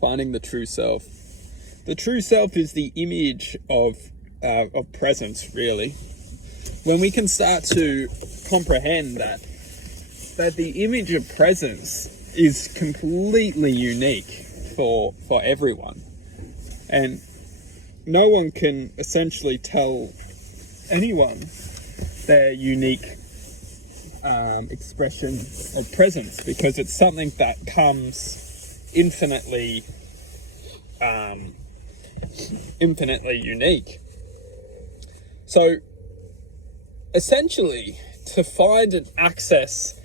Finding the true self. The true self is the image of presence, really. When we can start to comprehend that the image of presence is completely unique for everyone, and no one can essentially tell anyone their unique expression of presence, because it's something that comes infinitely unique. So essentially, to find and access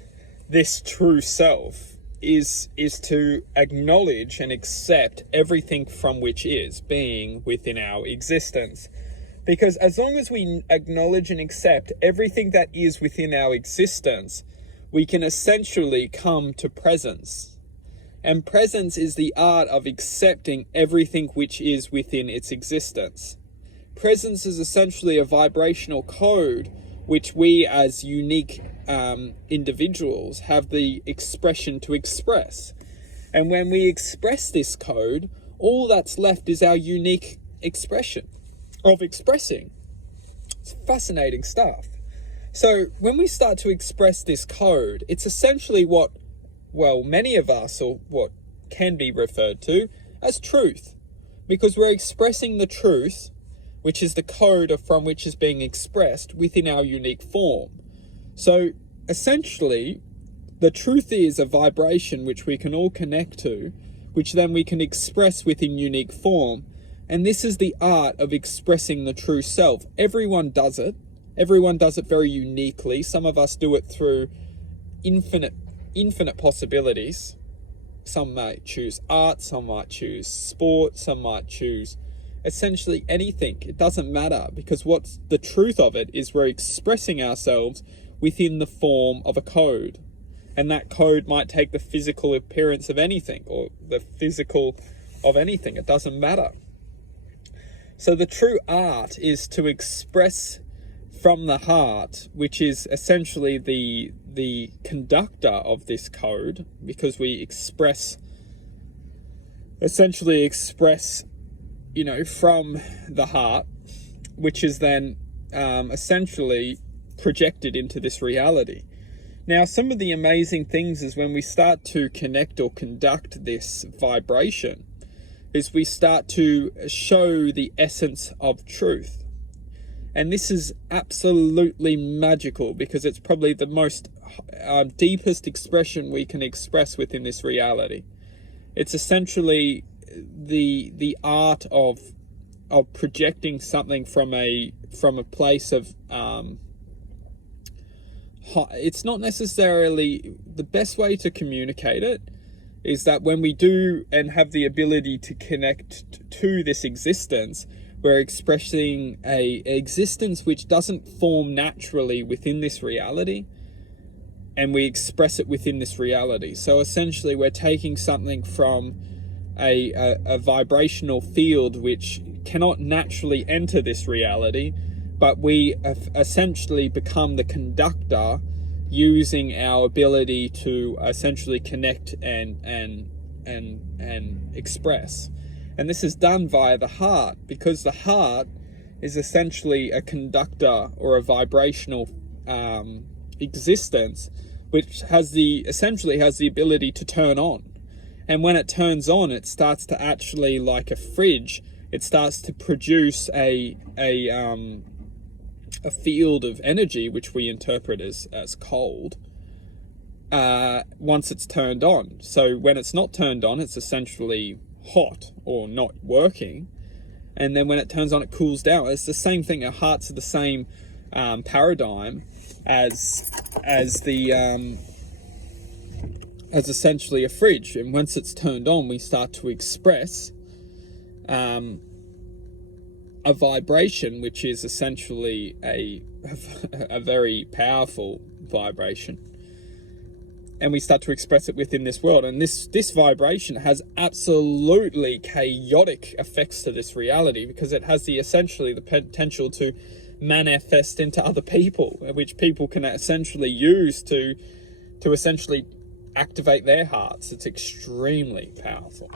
this true self is to acknowledge and accept everything from which is being within our existence. Because as long as we acknowledge and accept everything that is within our existence, we can essentially come to presence. And presence is the art of accepting everything which is within its existence. Presence is essentially a vibrational code which we as unique individuals have the expression to express. And when we express this code, all that's left is our unique expression of expressing. It's fascinating stuff. So when we start to express this code, it's essentially what, well, many of us, or what can be referred to as truth, because we're expressing the truth, which is the code from which is being expressed within our unique form. So essentially, the truth is a vibration which we can all connect to, which then we can express within unique form. And this is the art of expressing the true self. Everyone does it. Everyone does it very uniquely. Some of us do it through infinite possibilities. Some might choose art, some might choose sport, some might choose essentially anything. It doesn't matter, because what's the truth of it is we're expressing ourselves within the form of a code. And that code might take the physical appearance of anything, or the physical of anything. It doesn't matter. So the true art is to express from the heart, which is essentially the conductor of this code, because we essentially express, from the heart, which is then essentially projected into this reality. Now, some of the amazing things is when we start to connect or conduct this vibration, is we start to show the essence of truth. And this is absolutely magical, because it's probably the most deepest expression we can express within this reality. It's essentially the art of projecting something from a place of it's not necessarily the best way to communicate it. Is that when we do and have the ability to connect to this existence, we're expressing a existence which doesn't form naturally within this reality, and we express it within this reality. So essentially, we're taking something from a vibrational field which cannot naturally enter this reality, but we have essentially become the conductor, using our ability to essentially connect and express. And this is done via the heart, because the heart is essentially a conductor or a vibrational existence, which essentially has the ability to turn on. And when it turns on, it starts to actually, like a fridge, it starts to produce a field of energy, which we interpret as cold, once it's turned on. So when it's not turned on, it's essentially hot or not working. And then when it turns on, it cools down. It's the same thing. Our hearts are the same paradigm as essentially a fridge. And once it's turned on, we start to express a vibration, which is essentially a very powerful vibration, and we start to express it within this world. And this vibration has absolutely chaotic effects to this reality, because it has essentially the potential to manifest into other people, which people can essentially use to essentially activate their hearts. It's extremely powerful.